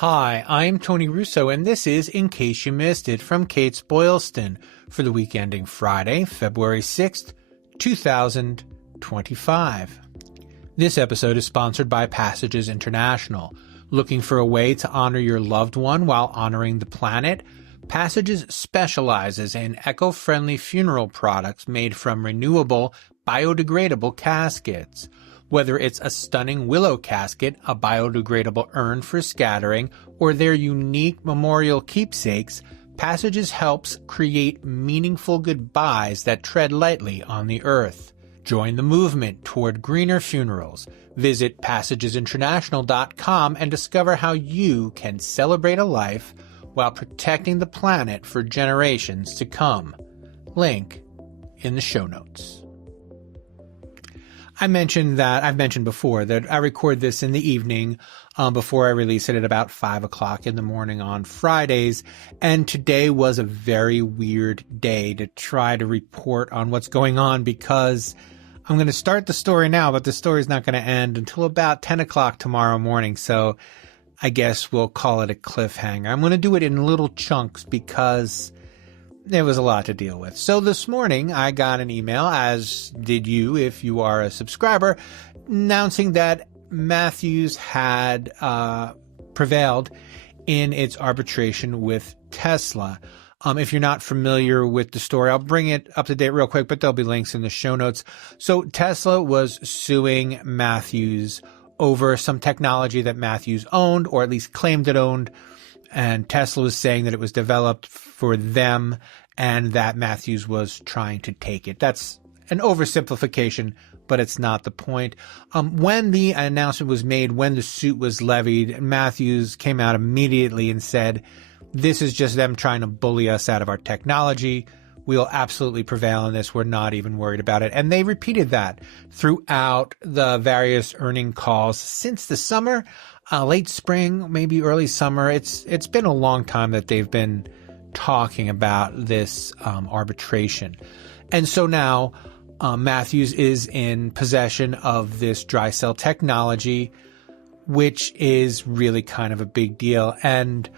Hi, I'm Tony Russo, and this is In Case You Missed It from Kates-Boylston for the week ending Friday, February 6th, 2025. This episode is sponsored by Passages International. Looking for a way to honor your loved one while honoring the planet? Passages specializes in eco-friendly funeral products made from renewable, biodegradable caskets. Whether it's a stunning willow casket, a biodegradable urn for scattering, or their unique memorial keepsakes, Passages helps create meaningful goodbyes that tread lightly on the earth. Join the movement toward greener funerals. Visit passagesinternational.com and discover how you can celebrate a life while protecting the planet for generations to come. Link in the show notes. I've mentioned before that I record this in the evening before I release it at about 5 o'clock in the morning on Fridays. And today was a very weird day to try to report on what's going on because I'm going to start the story now, but the story's not going to end until about 10 o'clock tomorrow morning. So I guess we'll call it a cliffhanger. I'm going to do it in little chunks because there was a lot to deal with. So this morning I got an email, as did you if you are a subscriber, announcing that Matthews had prevailed in its arbitration with Tesla. If you're not familiar with the story, I'll bring it up to date real quick, but there'll be links in the show notes. So Tesla was suing Matthews over some technology that Matthews owned, or at least claimed it owned. And Tesla was saying that it was developed for them and that Matthews was trying to take it. That's an oversimplification, but it's not the point. When the announcement was made, when the suit was levied, Matthews came out immediately and said, this is just them trying to bully us out of our technology. We'll absolutely prevail in this. We're not even worried about it. And they repeated that throughout the various earning calls since the summer. Late spring, maybe early summer. It's been a long time that they've been talking about this arbitration. And so now Matthews is in possession of this dry cell technology, which is really kind of a big deal. And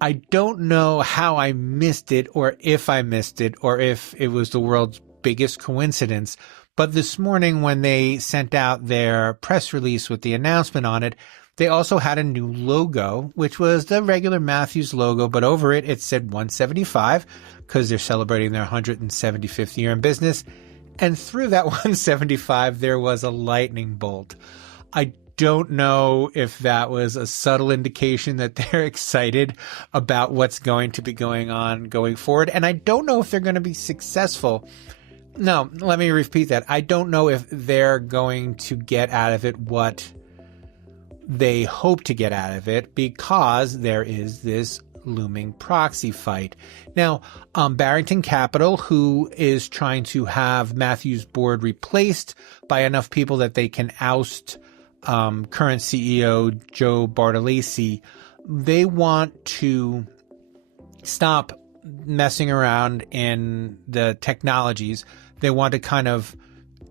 I don't know how I missed it, or if I missed it, or if it was the world's biggest coincidence. But this morning when they sent out their press release with the announcement on it, they also had a new logo, which was the regular Matthews logo, but over it, it said 175 because they're celebrating their 175th year in business. And through that 175, there was a lightning bolt. I don't know if that was a subtle indication that they're excited about what's going to be going on going forward. And I don't know if they're going to be successful. No, let me repeat that. I don't know if they're going to get out of it what they hope to get out of it, because there is this looming proxy fight. Now, Barington Capital, who is trying to have Matthews' board replaced by enough people that they can oust current CEO Joe Bartolacci, they want to stop messing around in the technologies. They want to kind of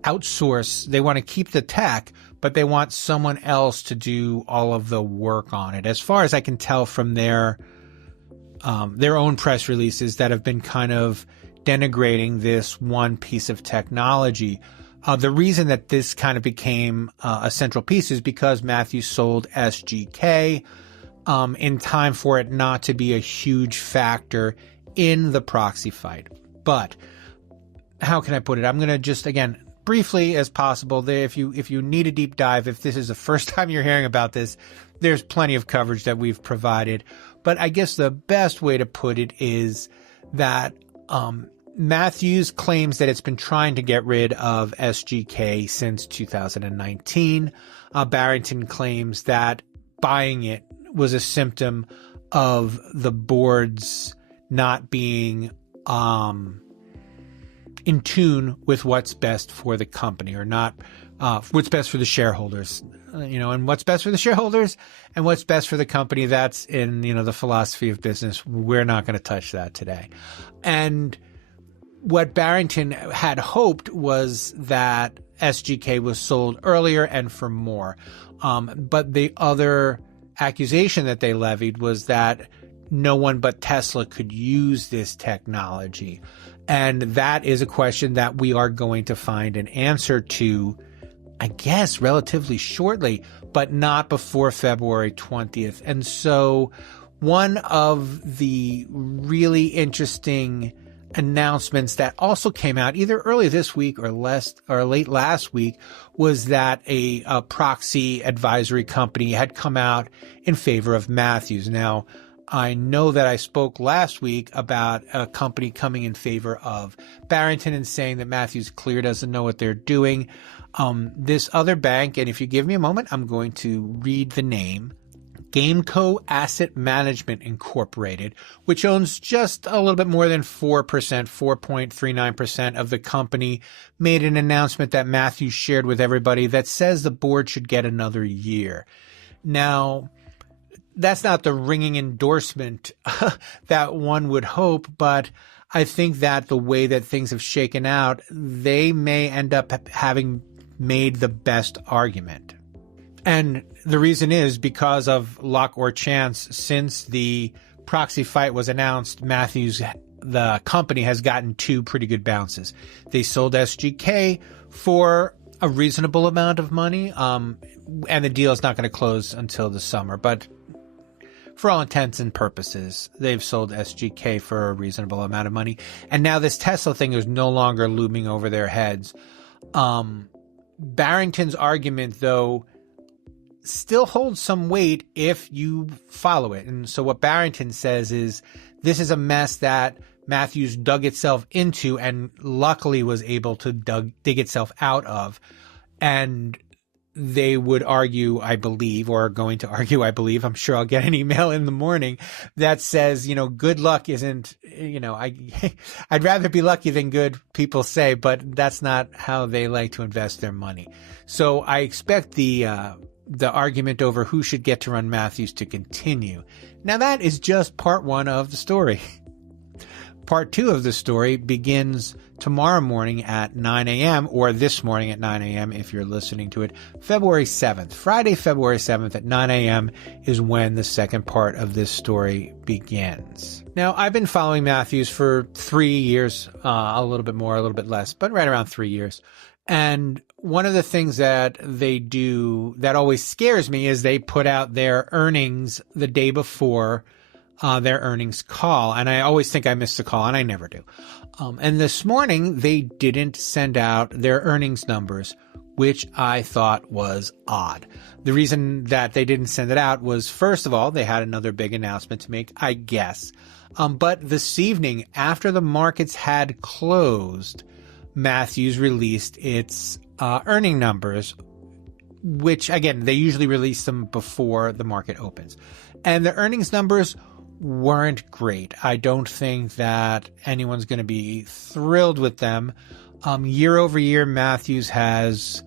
outsource. They want to keep the tech, but they want someone else to do all of the work on it. As far as I can tell from their own press releases that have been kind of denigrating this one piece of technology. The reason that this kind of became a central piece is because Matthews sold SGK in time for it not to be a huge factor in the proxy fight. But how can I put it? I'm going to just, again, briefly as possible, if you need a deep dive, if this is the first time you're hearing about this, there's plenty of coverage that we've provided. But I guess the best way to put it is that Matthews claims that it's been trying to get rid of SGK since 2019. Barington claims that buying it was a symptom of the board's not being in tune with what's best for the company, or not what's best for the shareholders, and what's best for the shareholders and what's best for the company. That's in, the philosophy of business. We're not going to touch that today. And what Barington had hoped was that SGK was sold earlier and for more. But the other accusation that they levied was that no one but Tesla could use this technology. And that is a question that we are going to find an answer to, I guess, relatively shortly, but not before February 20th. And so one of the really interesting announcements that also came out either early this week or late last week was that a proxy advisory company had come out in favor of Matthews. Now, I know that I spoke last week about a company coming in favor of Barington and saying that Matthews clear doesn't know what they're doing. This other bank, and if you give me a moment, I'm going to read the name, Gameco Asset Management Incorporated, which owns just a little bit more than 4%, 4.39% of the company, made an announcement that Matthews shared with everybody that says the board should get another year. Now, that's not the ringing endorsement that one would hope, but I think that the way that things have shaken out, they may end up having made the best argument. And the reason is because of luck or chance. Since the proxy fight was announced, Matthews, the company, has gotten two pretty good bounces. They sold SGK for a reasonable amount of money, and the deal is not going to close until the summer, but for all intents and purposes, they've sold SGK for a reasonable amount of money. And now this Tesla thing is no longer looming over their heads. Barrington's argument, though, still holds some weight if you follow it. And so what Barington says is this is a mess that Matthews dug itself into and luckily was able to dig itself out of. And they would argue, I believe, or are going to argue, I believe, I'm sure I'll get an email in the morning that says, good luck isn't, I'd rather be lucky than good, people say, but that's not how they like to invest their money. So I expect the argument over who should get to run Matthews to continue. Now that is just part one of the story. Part two of the story begins tomorrow morning at 9 a.m. or this morning at 9 a.m. if you're listening to it, February 7th. Friday, February 7th at 9 a.m. is when the second part of this story begins. Now, I've been following Matthews for 3 years, a little bit more, a little bit less, but right around 3 years. And one of the things that they do that always scares me is they put out their earnings the day before their earnings call. And I always think I missed the call, and I never do. And this morning, they didn't send out their earnings numbers, which I thought was odd. The reason that they didn't send it out was, first of all, they had another big announcement to make, I guess. But this evening, after the markets had closed, Matthews released its earning numbers, which, again, they usually release them before the market opens. And the earnings numbers weren't great. I don't think that anyone's going to be thrilled with them. Year over year, Matthews has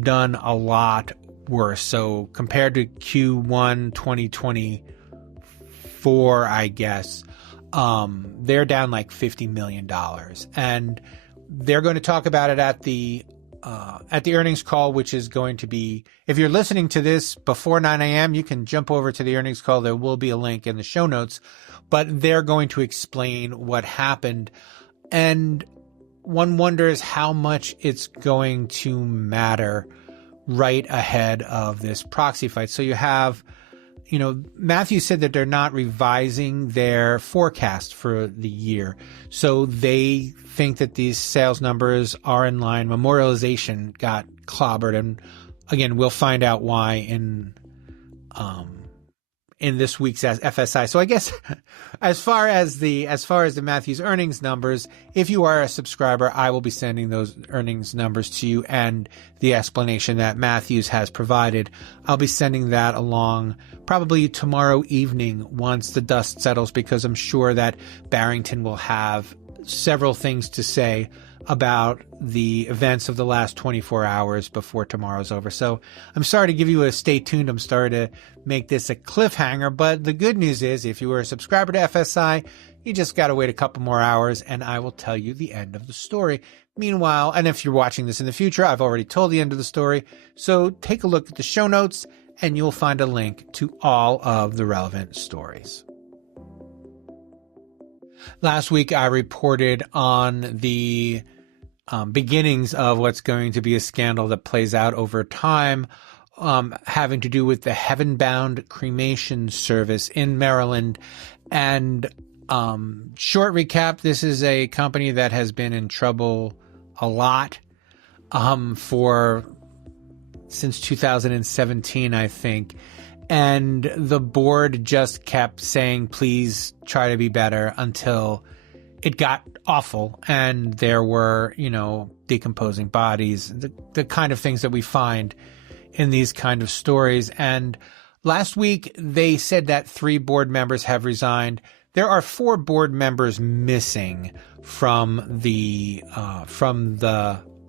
done a lot worse. So compared to Q1 2024, I guess, they're down like $50 million. And they're going to talk about it at the earnings call, which is going to be, if you're listening to this before 9 a.m., you can jump over to the earnings call. There will be a link in the show notes, but they're going to explain what happened. And one wonders how much it's going to matter right ahead of this proxy fight. So you have, Matthew said that they're not revising their forecast for the year. So they think that these sales numbers are in line. Memorialization got clobbered. And again, we'll find out why in this week's FSI. So I guess as far as the Matthews earnings numbers, if you are a subscriber, I will be sending those earnings numbers to you and the explanation that Matthews has provided. I'll be sending that along probably tomorrow evening once the dust settles, because I'm sure that Barington will have several things to say about the events of the last 24 hours before tomorrow's over. So I'm sorry to give you a stay tuned. I'm sorry to make this a cliffhanger, but the good news is if you were a subscriber to FSI, you just got to wait a couple more hours and I will tell you the end of the story. Meanwhile, and if you're watching this in the future, I've already told the end of the story. So take a look at the show notes and you'll find a link to all of the relevant stories. Last week, I reported on the beginnings of what's going to be a scandal that plays out over time, having to do with the Heaven Bound Cremation Service in Maryland. And short recap, this is a company that has been in trouble a lot since 2017, I think. And the board just kept saying, please try to be better, until it got awful. And there were, decomposing bodies, the kind of things that we find in these kind of stories. And last week, they said that 3 board members have resigned. There are 4 board members missing from the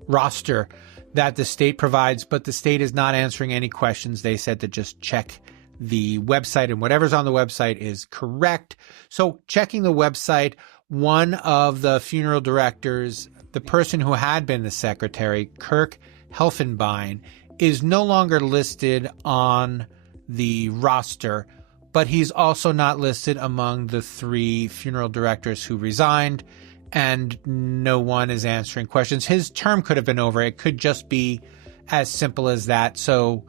roster that the state provides, but the state is not answering any questions. They said to just check the website, and whatever's on the website is correct. So checking the website, one of the funeral directors, the person who had been the secretary, Kirk Helfenbein, is no longer listed on the roster, but he's also not listed among the 3 funeral directors who resigned, and no one is answering questions. His term could have been over. It could just be as simple as that. So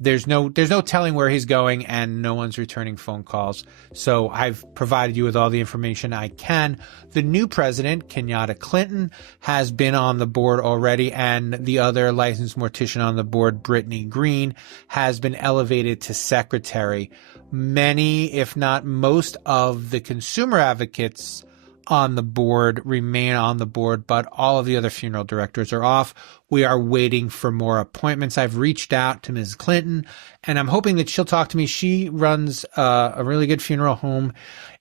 there's no telling where he's going, and no one's returning phone calls. So I've provided you with all the information I can. The new president, Kenyatta Clinton, has been on the board already, and the other licensed mortician on the board, Brittany Green, has been elevated to secretary. Many, if not most, of the consumer advocates on the board remain on the board, but all of the other funeral directors are off. We are waiting for more appointments. I've reached out to Ms. Clinton, and I'm hoping that she'll talk to me. She runs a really good funeral home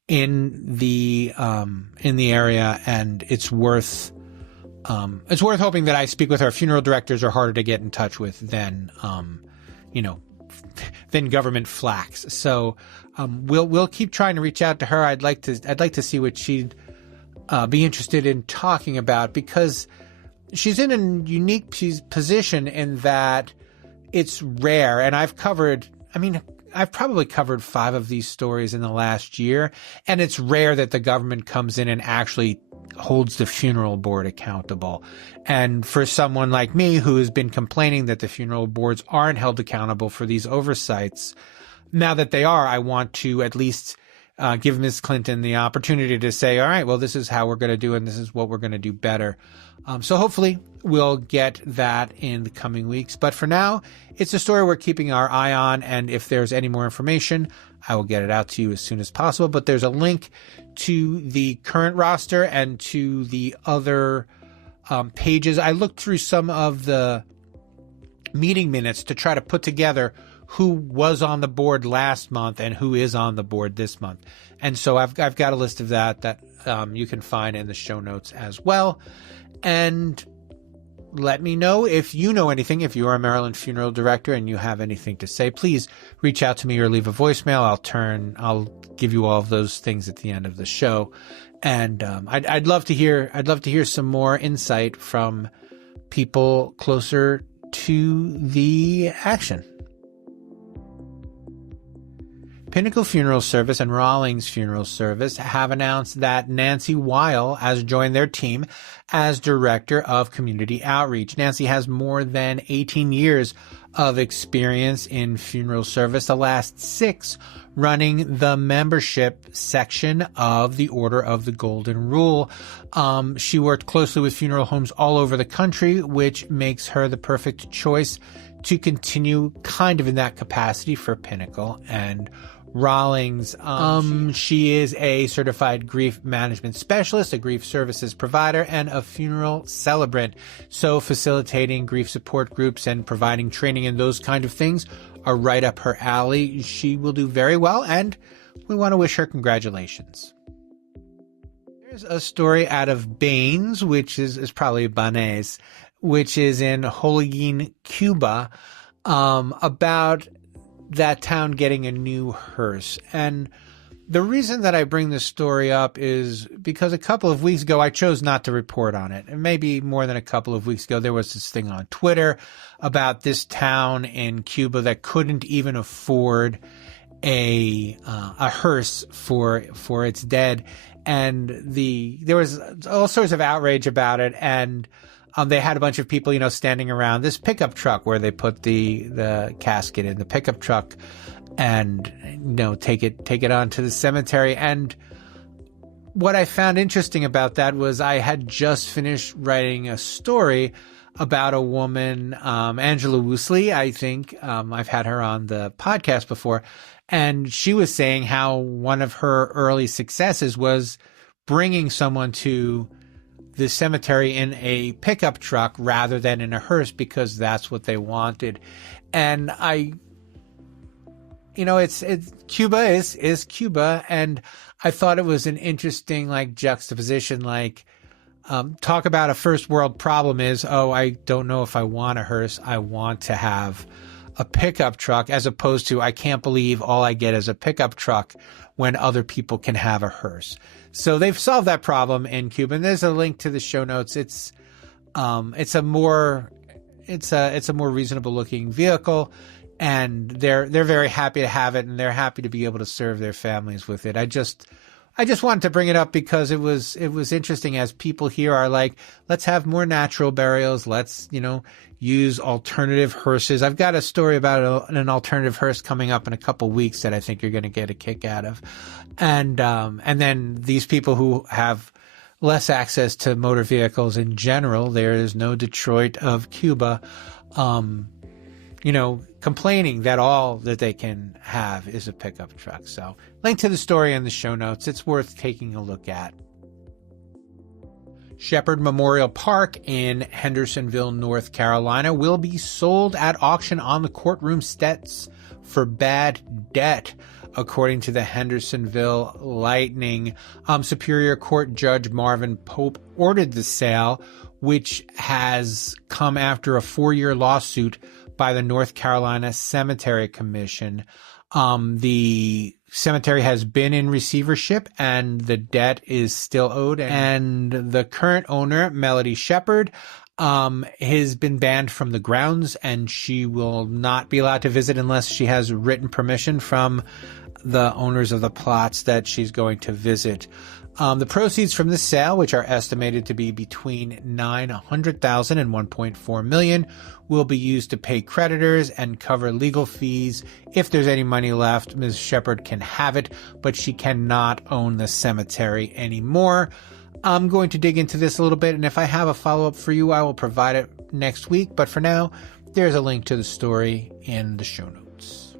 in the area, and it's worth hoping that I speak with her. Funeral directors are harder to get in touch with than government flacks. So we'll keep trying to reach out to her. I'd like to see what she'd be interested in talking about, because she's in a unique position in that it's rare. And I've probably covered 5 of these stories in the last year, and it's rare that the government comes in and actually holds the funeral board accountable. And for someone like me who has been complaining that the funeral boards aren't held accountable for these oversights, now that they are, I want to at least give Ms. Clinton the opportunity to say, all right, well, this is how we're going to do it, and this is what we're going to do better. So hopefully we'll get that in the coming weeks. But for now, it's a story we're keeping our eye on, and if there's any more information, I will get it out to you as soon as possible. But there's a link to the current roster and to the other pages. I looked through some of the meeting minutes to try to put together who was on the board last month and who is on the board this month. And so I've got a list of that you can find in the show notes as well. And let me know if you know anything. If you are a Maryland funeral director and you have anything to say, please reach out to me or leave a voicemail. I'll give you all of those things at the end of the show. And I'd love to hear some more insight from people closer to the action. Pinnacle Funeral Service and Rawlings Funeral Service have announced that Nancy Weil has joined their team as Director of Community Outreach. Nancy has more than 18 years of experience in funeral service, the last 6 running the membership section of the Order of the Golden Rule. She worked closely with funeral homes all over the country, which makes her the perfect choice to continue kind of in that capacity for Pinnacle and Rawlings. She is a certified grief management specialist, a grief services provider, and a funeral celebrant. So facilitating grief support groups and providing training and those kind of things are right up her alley. She will do very well, and we want to wish her congratulations. There's a story out of Baines, which is probably Banes, which is in Holguin, Cuba, about that town getting a new hearse. And The reason that I bring this story up is because a couple of weeks ago, I chose not to report on it. And maybe more than a couple of weeks ago, there was this thing on Twitter about this town in Cuba that couldn't even afford a hearse for its dead. And there was all sorts of outrage about it. And they had a bunch of people, standing around this pickup truck where they put the casket in the pickup truck and, take it on to the cemetery. And what I found interesting about that was I had just finished writing a story about a woman, Angela Woosley, I think. I've had her on the podcast before. And she was saying how one of her early successes was bringing someone to the cemetery in a pickup truck rather than in a hearse because that's what they wanted. And it's Cuba is Cuba. And I thought it was an interesting juxtaposition, talk about a first world problem is, I don't know if I want a hearse. I want to have a pickup truck, as opposed to I can't believe all I get is a pickup truck when other people can have a hearse. So they've solved that problem in Cuba. And there's a link to the show notes. It's a more reasonable looking vehicle, and they're very happy to have it, and they're happy to be able to serve their families with it. I just wanted to bring it up because it was interesting, as people here are like, let's have more natural burials. Let's, use alternative hearses. I've got a story about an alternative hearse coming up in a couple weeks that I think you're going to get a kick out of. And then these people who have less access to motor vehicles in general, there is no Detroit of Cuba, complaining that all that they can have is a pickup truck. So link to the story in the show notes. It's worth taking a look at. Shepherd Memorial Park in Hendersonville, North Carolina will be sold at auction on the courtroom steps for bad debt, according to the Hendersonville Lightning. Superior Court Judge Marvin Pope ordered the sale, which has come after a 4-year lawsuit by the North Carolina Cemetery Commission. The cemetery has been in receivership and the debt is still owed. And the current owner, Melody Shepherd, has been banned from the grounds, and she will not be allowed to visit unless she has written permission from the owners of the plots that she's going to visit. The proceeds from the sale, which are estimated to be between $900,000 and $1.4 million, will be used to pay creditors and cover legal fees. If there's any money left, Ms. Shepherd can have it, but she cannot own the cemetery anymore. I'm going to dig into this a little bit, and if I have a follow-up for you, I will provide it next week. But for now, there's a link to the story in the show notes.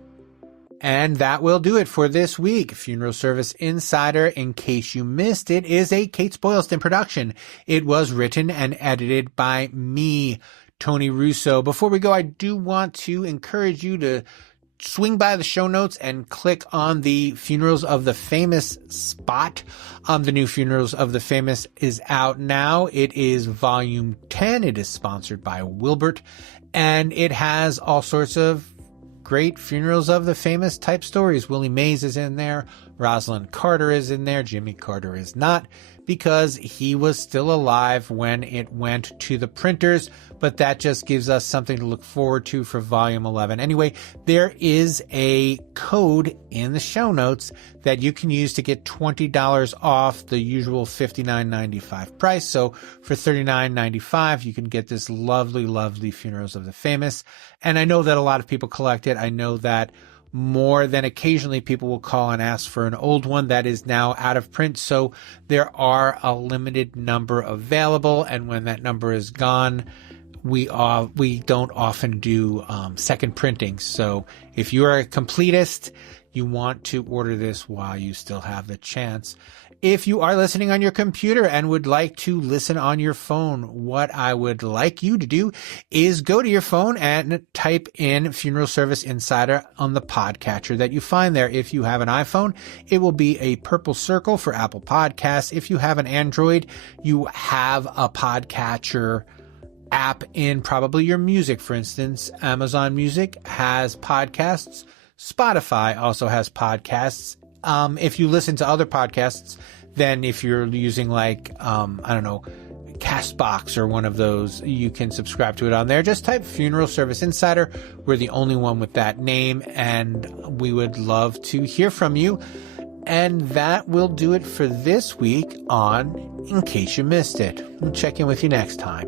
And that will do it for this week. Funeral Service Insider, in case you missed it, is a Kates-Boylston production. It was written and edited by me, Tony Russo. Before we go, I do want to encourage you to swing by the show notes and click on the Funerals of the Famous spot. The new Funerals of the Famous is out now. It is volume 10. It is sponsored by Wilbert, and it has all sorts of great Funerals of the Famous type stories. Willie Mays is in there. Rosalind Carter is in there. Jimmy Carter is not, because he was still alive when it went to the printers, but that just gives us something to look forward to for volume 11. Anyway, there is a code in the show notes that you can use to get $20 off the usual $59.95 price. So for $39.95, you can get this lovely, lovely Funerals of the Famous. And I know that a lot of people collect it. I know that more than occasionally people will call and ask for an old one that is now out of print. So there are a limited number available. And when that number is gone, we don't often do second printings. So if you are a completist, you want to order this while you still have the chance. If you are listening on your computer and would like to listen on your phone, what I would like you to do is go to your phone and type in Funeral Service Insider on the podcatcher that you find there. If you have an iPhone, it will be a purple circle for Apple Podcasts. If you have an Android, you have a podcatcher app in probably your music. For instance, Amazon Music has podcasts. Spotify also has podcasts. If you listen to other podcasts, then if you're using like, Castbox or one of those, you can subscribe to it on there. Just type Funeral Service Insider. We're the only one with that name, and we would love to hear from you. And that will do it for this week on In Case You Missed It. We'll check in with you next time.